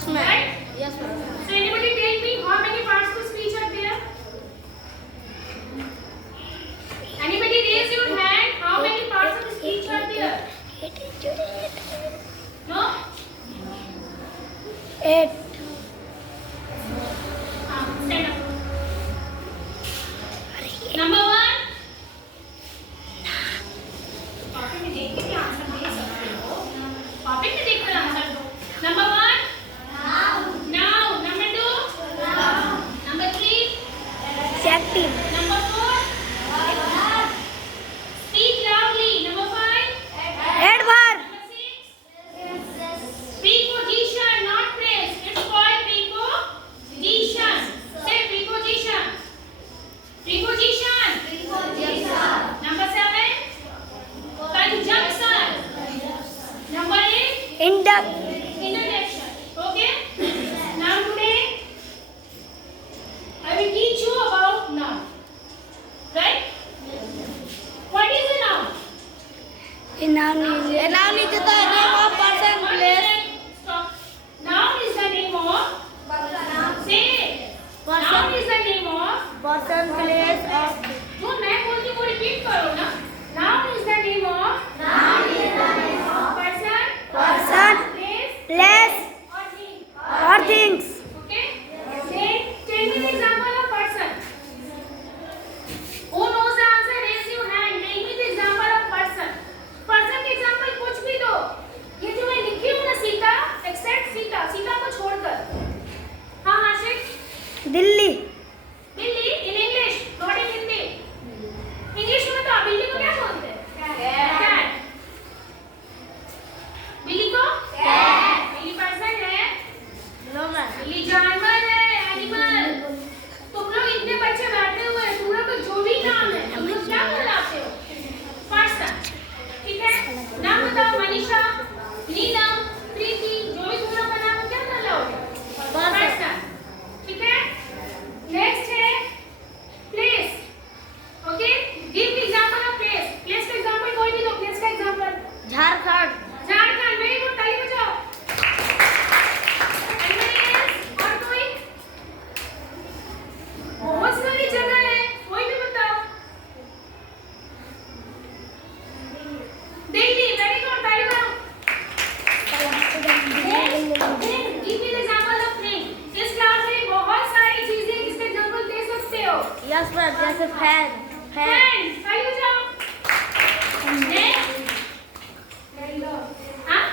Yes, ma'am. Right? Yes, ma'am. So anybody tell me how many parts to speech are there? Anybody raise your hand? How many parts of speech are there? No? 8. Stand up. Number 1. Topic में देख के answer दे सकते हो. Topic में देख कर answer दो. Number 1. Noun. Number 2. Number 3. Adjective. Number 4. Speak loudly. Number 5. Adverb. Number 6. Preposition, not phrase. It's called preposition. Say preposition. Preposition. Number 7. Conjunction. Number 8. Interjection. Okay? Now today I will teach you about noun. Right? What is a noun? A noun is the name of person, place. Stop. Noun is the name of. Say. Noun is the name of. Person, place, or जो मैं बोलती हूँ वो repeat करो ना. Noun is the name of. Person. place, Place. or things. Okay? Then tell me the example of person. Who knows the answer? Raise your hand. Tell me the example of person. Person के example कुछ भी दो. ये जो मैं लिखी हूँ ना सीता, except सीता को छोड़कर. हाँ आशिक. दिल्ली. बिल्ली in English, not in Hindi. English में तो बिल्ली को क्या बोलते हैं? Cat. बिल्ली को? बिल्ली person है? No, ma'am. बिल्ली जानवर है, एनिमल. तुम लोग इतने बच्चे बैठे हुए हैं, तुम लोग को जो भी नाम है, तुम लोग क्या कहलाते हो? पर्सन. ठीक है? नाम बताओ. मनीषा, नीलम, प्रीति, जो भी तुम लोग का नाम है, क्या कहलाओगे? पर्सन. ठीक है? नेक्स्ट है place. Okay? Give example of place. Place का एग्जांपल कोई भी दो. प्लेस का example. Jharkhand. Jharkhand. Very good. ताली बजाओ. और कोई? बहुत सारी जगह है. कोई भी बताओ. दिल्ली. Very good. ताली बजाओ. Give me the example of thing. इस क्लास में बहुत सारी चीजें इसके एग्जांपल दे सकते हो. Yes, ma'am. जैसे fan. फैन. ताली बजाओ. नेक्स्ट. हाँ?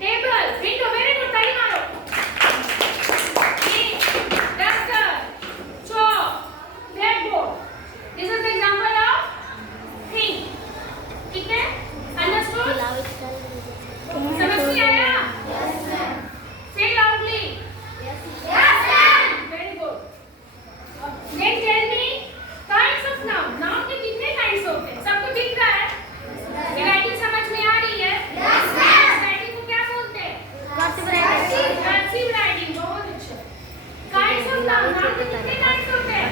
टेबल. विंडो. Very good. ताली मारो. Duster. Chalk. Blackboard. This is the example of thing. ठीक है? अंडरस्टूड? समझ में आया? Say loudly. Very good. Then tell me kinds of noun. Noun के कितने kinds होते हैं? सबको दिख रहा है? Writing समझ में आ रही है? Writing को क्या बोलते हैं? Cursive writing. बहुत अच्छा. Kinds of noun. Noun के कितने kinds होते हैं?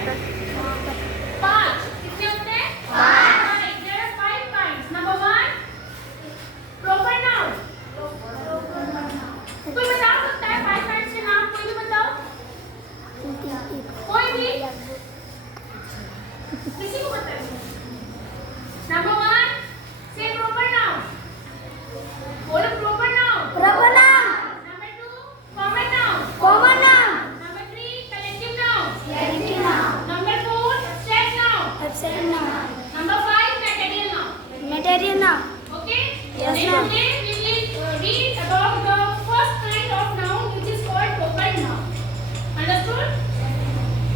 5. कितने होते हैं? 5. There are 5 kinds. Number 1. Proper noun. कोई बता सकता है 5 kinds के नाम? कोई भी बताओ. कोई भी? किसी को पता है? Number 1. Say proper noun. बोलो proper noun. Proper noun. Number 2. Common noun. Common noun. Number 3. Collective noun. Collective noun. Number 4. Abstract noun. Absent noun. Number 5. Material noun. Material noun. Okay? Yes, Then ma'am. today we will read about the first kind of noun, which is called proper noun. Understood?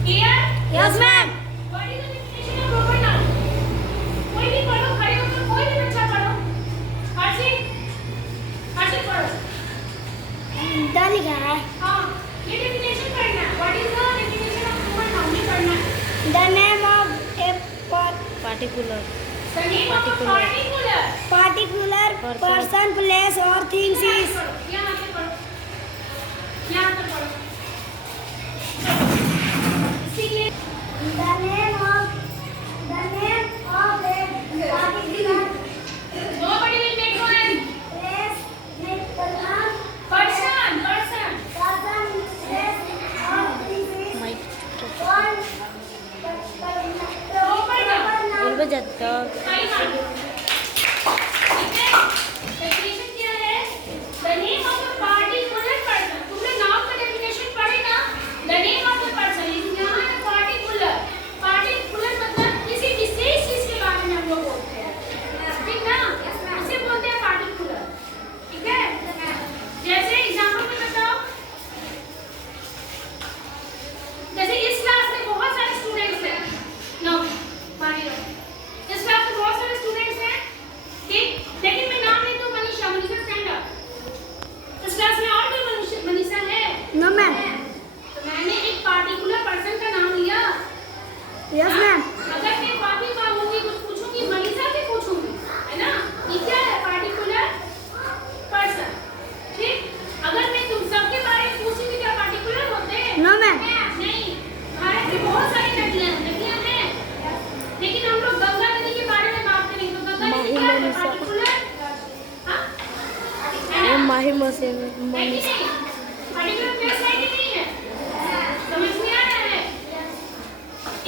Clear? Yes, ma'am. What is the definition of proper noun? कोई भी पढ़ो. खड़े होकर कोई भी बच्चा पढ़ो. हर्षित पढ़ो. द लिखा है. हाँ, ये definition पढ़ना है. What is the definition of proper noun? ये पढ़ना है. The name of a particular The name of a particular person, place, or things is. यहाँ पे पढ़ो. यहाँ पे पढ़ो. इसीलिए The name of a particular nobody will make noise. place, person, Person. person, Mahi machine है कि नहीं? पर्टिकुलर प्लेस है कि नहीं है? समझ में आ रहा है?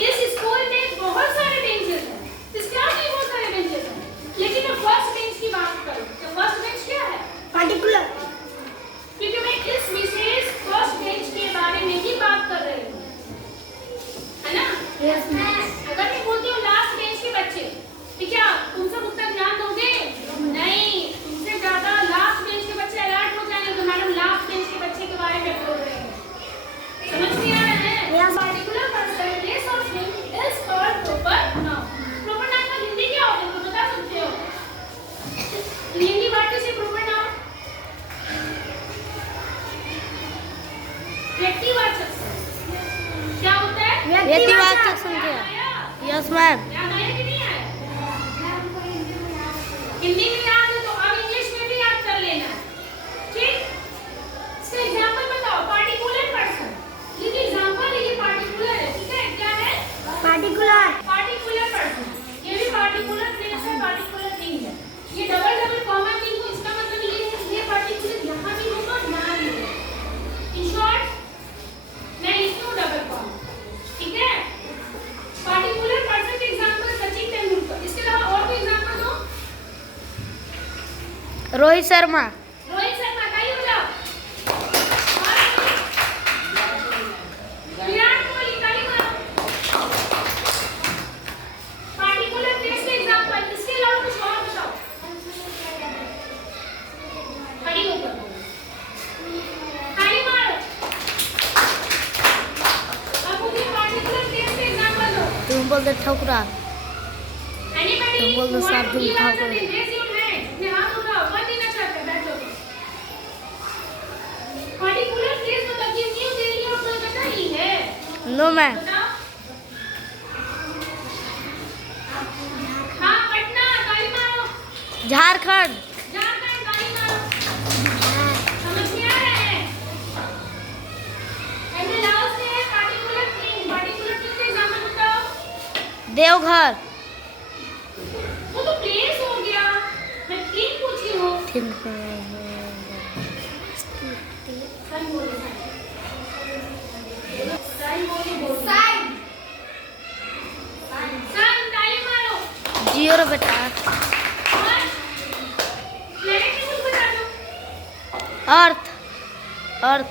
इस स्कूल में बहुत सारे बेंचेस हैं, इस क्लास में बहुत सारे बेंचेस हैं, लेकिन मैं फर्स्ट बेंच की बात करूं तो फर्स्ट बेंच क्या है? पर्टिकुलर। क्योंकि मैं इस विशेष फर्स्ट बेंच के बारे में ही बात कर रही हूँ, है ना? Yes ma'am. अगर मैं बोलती हूँ लास्ट बेंच के बच्चे, तो क्या तुम सब उतना ध्यान दोगे? नहीं, तुमसे ज्यादा लास्ट बेंच के बच्चे अलर्ट हो जाएंगे तो मैडम लास्ट बेंच के बच्चे के बारे में बोल रहे हैं। समझ में आ रहा है? पर्टिकुलर पर्सन प्लेस और thing is called proper noun. Proper noun का हिंदी क्या होता है तो बता सकते हो? हिंदी वाक्य से प्रॉपर नाउन व्यक्तिवाचक क्या होता है? व्यक्तिवाचक संख्या। Yes ma'am. याद आया कि नहीं आया? हिंदी में याद है तो अब इंग्लिश में भी याद कर लेना, ठीक? इसका एग्जांपल बताओ, पार्टिकुलर पर्सन। ये एग्जांपल है, ये पार्टिकुलर है, ठीक है? क्या है? पर्टिकुलर। Particular person. ये भी पार्टिकुलर प्लेस है, पार्टिकुलर थिंग है। ये डबल डबल कॉमन थिंग हो, इसका मतलब ये है ये पार्टिकुलर यहाँ भी होगा और यहाँ भी होगा। इन शॉर्ट मैं लिखती हूँ डबल कॉमन, ठीक है? पार्टिकुलर पर्सन के एग्जांपल सचिन तेंदुलकर। इसके अलावा और कोई एग्जांपल दो? रोहित शर्मा। रोहित शर्मा का ही हो जाओ। विराट कोहली का ही मानो। पार्टिकुलर प्लेस के एग्जांपल, इसके अलावा कुछ और बताओ। खड़ी होकर ताली मारो। अब मुझे पार्टिकुलर प्लेस के एग्जांपल दो। तुम बोल दे ठोकरा। Anybody तुम बोल दो who want साथ to give उठाओ answer, करो। then raise your hand. अपने हाथ उठाओ, कौन देना चाहता है? बैठो। Particular place मतलब कि न्यू दिल्ली और कोलकाता ही है। No ma'am. बताओ। हाँ, पटना, ताली मारो। झारखंड। झारखंड, ताली मारो। समझ में आ रहा है? And the last है particular thing. Particular thing का example बताओ। देवघर। वो तो प्लेस हो गया, मैं थीम पूछी हूँ। साइन बोले, साइन बोले, साइन, साइन, ताली मारो। जियो रे बेटा। और प्लेनेट में कुछ बता दो। अर्थ। अर्थ।